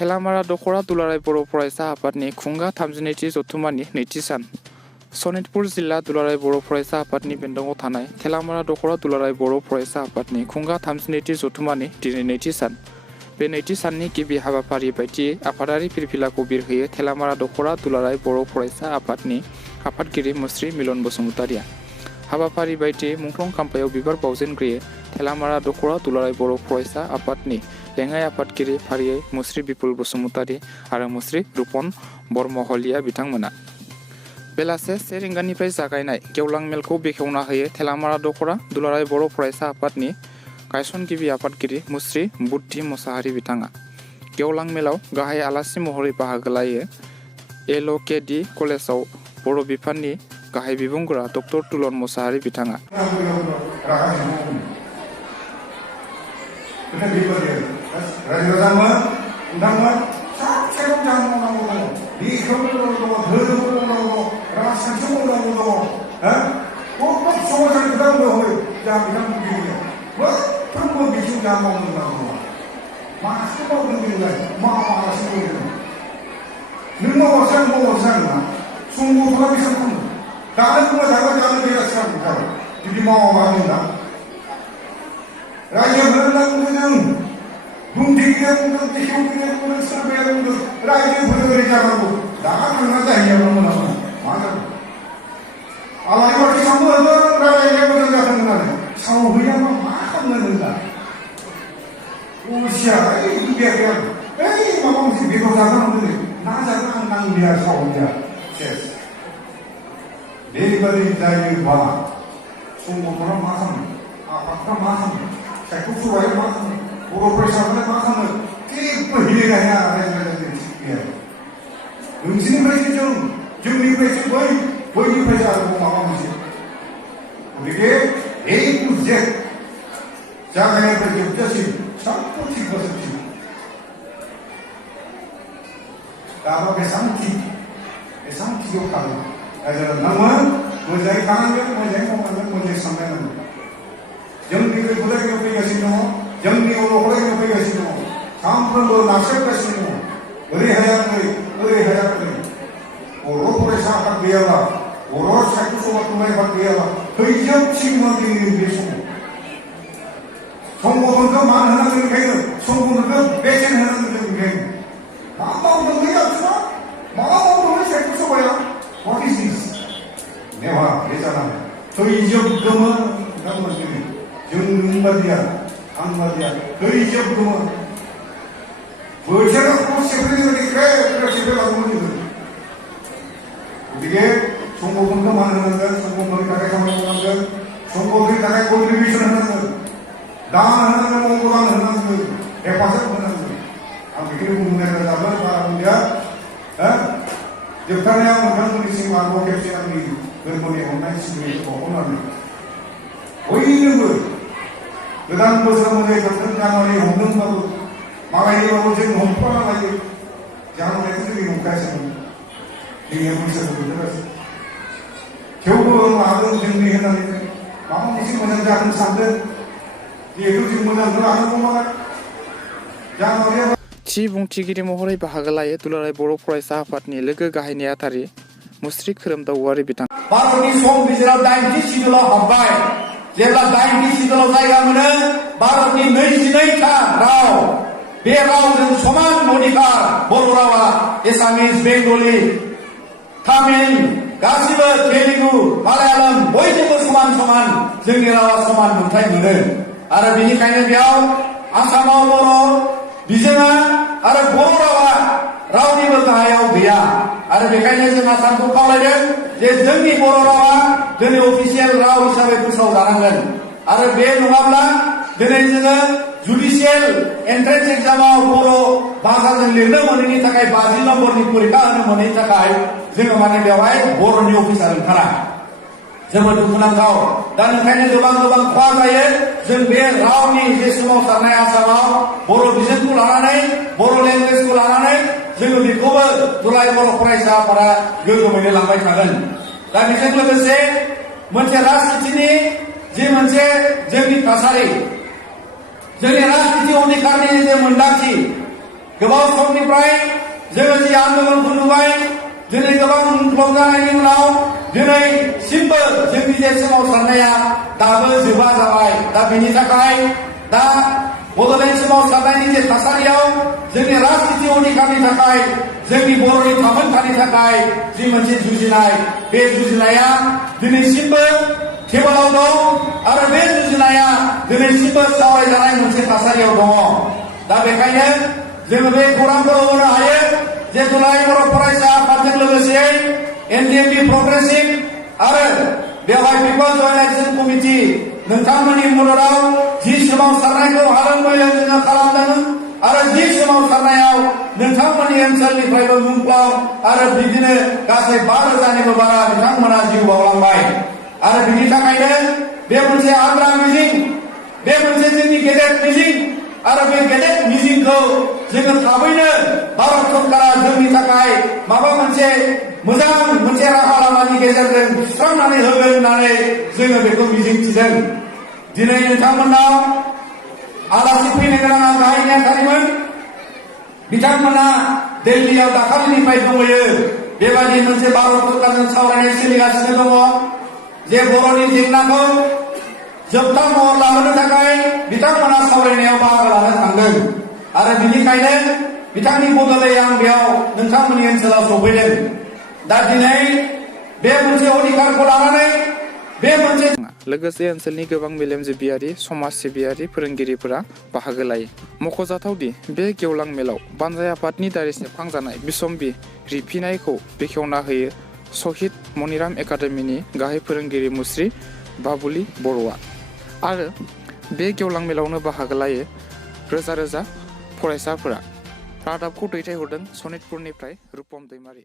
थेलामारा दखरा दुलाराय बर' फरायसा आफादनि खुंगा 32थि जथुम्मानि नैथि सान। सनितपुर जिल्ला दुलाराय बर' फरायसा आफादनि बेन्दोंआव थानाय थेलामारा दखरा दुलाराय बर' फरायसा आफादनि खुंगा 32थि जथुम्मानि दिनै नैथि सान। बे नैथि साननि गिबि हाबाफारि बायदियै आफादारि फिरफिलाखौ बिरहोयो थेलामारा दखरा दुलाराय बर' फरायसा आफादनि आफादगिरि मुस्रि मिलन बसुमतारिया। हाबाफारि बायदियै मुंख्लं खाम्फायाव बिबार बावजेनग्रोयो थेलामारा दखरा दुलाराय बर' फरायसा आफादनि लेङाइ आफादगिरि फारियै मुस्रि बिपुल बसुमतारि आरो मुस्रि रुपन बरमहलिया बिथांमोना। बेलासे 1 रिंगानिफ्राय जागायनाय गेवलां मेलखौ बेखेवना होयो थेलामारा दखरा दुलाराय बर' फरायसा आफादनि गायसनगिरि आफादगिरि मुस्रि बुद्धि मोसाहारि बिथाङा। गेवलां मेलाव गाहाय आलासि महरै बाहागो लायो LKD कलेजाव बर' बिफाननि गाहाय बिबुंगोरा डक्टर तुलन मोसाहारि बिथाङा। थि बुंथिगिरि महरै बाहागो लायो दुलाराय बर' फरायसा आफादनि लोगो गाहाय नेहाथारि मुस्रि खोरोमदाव औवारि बिथां। भारतनि संबिजिराव 8थि सिदुलाव हाबबाय। जेब्ला 8थि सिदुलाव जायगा मोनो भारतनि 22था राव, बे रावजों समान अधिकार बर' रावा एसामिस, बेंगलि, तामिल गासिबो तेलुगु, मालायालम बयजोंबो समान समान जोंनि रावा समान मोनथाय मोनो। आरो बेनिखायनो बेयाव आसामाव बर' बिजोङा आरो बर' रावा रावनिबो गाहायाव गैया। आरो बेखायनो जों आसामखौ खावलायदों जे जोंनि बर' रावा दिनै अफिसियेल राव हिसाबै फोसावजानांगोन। आरो बे नङाब्ला दिनै जोङो जुडिशियेल एन्ट्रेन्स एग्जामाव बर' भाषाजों लिरनो मोनैनि थाखाय 50 नम्बरनि परिखा होनो मोनैनि थाखाय जोङो माने बेवहाय बर'नि अफिसार ओंखारा। जोबोद दुखुनांथाव। दा ओंखायनो गोबां खहा जायो। जों बे रावनि जे सोमावसारनाय आसामाव बर' बिजोंखौ लानानै, बर' लेंगुवेजखौ लानानै जोङो बेखौबो दुलाराय बर' फरायसा आफादा गोग्गोमैनो लांबाय थागोन। दा बेजों लोगोसे मोनसे राजनितिनि जे मोनसे जोंनि थासारि, जोंनि राजनिति अधिकारनि जे मोन्दांथि, गोबाव समनिफ्राय जोङो जि आन्दोलनखौ नुबाय दिनै गोबां मुंख्लं जानायनि उनाव दिनैसिमबो जोंनि जे सोमावसारनाया दाबो जोबा जाबाय दा बेनि थाखाय दा बड'लेण्ड सोमावसारनायनि जे थासारियाव जोंनि राजनिति अधिकारनि थाखाय जोंनि बर'नि थामोनथानि थाखाय जि मोनसे जुजिनाय बे जुजिनाया दिनैसिमबो टेबोलाव दं आरो बे जुजिनाया दिनैसिमबो सावरायजानाय मोनसे थासारियाव दङ दा बेखायनो जोङो बे खौरांखौ होनो हायो जे दुलाराय बर' फरायसा आफादजों लोगोसे एनडिएफबि प्रग्रेसिभ आरो बेवहाय पिपल्स अर्गानाइजेशन कमिटि नोंथांमोननि मददआव जि सोमावसारनायखौ हादोर मैलो जोङो खालामदों आरो जि सोमावसारनायाव नोंथांमोननि ओनसोलनिफ्रायबो मुंख्लं आरो बिदिनो गासै 5,000निबो बारा बिथांमोना जिउ बावलांबाय आरो बिनि थाखायनो बे मोनसे आद्रा मिजिं बे मोनसे जोंनि गेदेर मिजिं आरो बे गेदेर मिजिंखौ जोङो थाबैनो भारत सरकारा जोंनि थाखाय माबा मोनसे मोजां मोनसे राहा लामानि गेजेरजों सुस्रांनानै होगोन होननानै जोङो बेखौ मिजिंथिदों दिनै नोंथांमोननाव आलासि फैनो गोनां गाहाय नेहाथारिमोन बिथांमोना दिल्लीयाव दाखालिनिफ्राय दंहैयो बेबायदि मोनसे भारत सरकारजों सावरायनाय सोलिगासिनो दङ जे बर'नि जेंनाखौ जोबथा महर लाबोनो थाखाय बिथांमोना सावरायनायाव बाहागो लानो थांदों आरो बिनिखायनो बिथांनि बदलै आं बेयाव नोंथांमोननि ओनसोलाव सफैदों दा दिनै बे मोनसे अधिकारखौ लानानै बे मोनसे लोगोसे ओनसोलनि गोबां मेलेमजिबियारि समाज सिबियारि फोरोंगिरिफोरा बाहागो लायो मख'जाथावदि बे गेवलां मेलाव बानजाय आफादनि दारै सेबखांजानाय बिसम्बि रिफिनायखौ बेखेवना होयो शहीद मनिराम एकाडेमिनि गाहाय फोरोंगिरि मुस्रि बाबुलि बर'आ आरो बे गेवलां मेलावनो बाहागो लायो रोजा रोजा फरायसाफोरा रादाबखौ दैथायहरदों सनितपुरनिफ्राय रुपम दैमारि।